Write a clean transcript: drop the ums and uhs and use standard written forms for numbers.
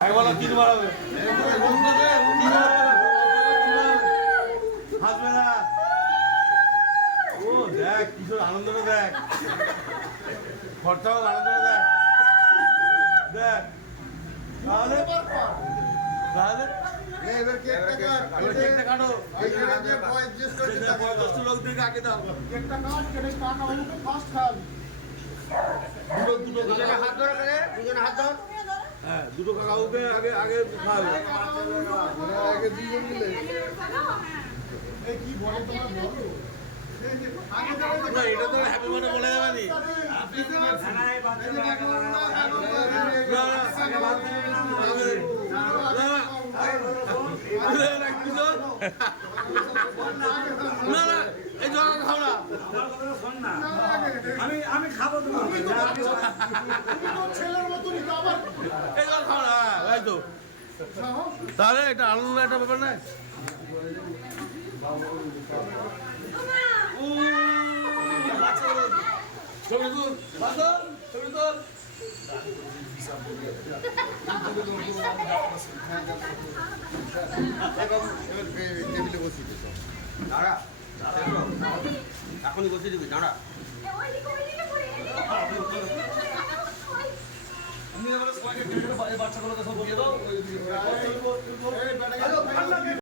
একবার তিন বাড়াবে হাসবে না। ও দেখ কিশোর আনন্দটা দেখ, খরচাও আনন্দটা দেখ দেখ। তাহলে তাহলে কেকটা কাটো, বয়োজ্যেষ্ঠ লোকদেরকে আগে দাও। কেকটা কাট, কেটে কাটা হলে ফার্স্ট খাবি। দুজনে হাত ধরে, দুজনে হাত ধর। হ্যাঁ, দুটো কাকাউকে আগে আগে খাওয়াবে। আগে দুজন মিলে এই কি বলে তোমরা বলো আগে না, এটা তো হ্যাপি বার্থডে বলে যাবে নি। না না, এই জল খাও না। আমি খাবো ছেলের মতনই তো আবার এই জল খাও না, এই তো। তাহলে একটা আনন্দ একটা ব্যাপার না। ছবি তুল, ছবি তুল। টেবিলে বসিয়ে দাঁড়া, এখনই বসিয়ে দিবি, দাঁড়া।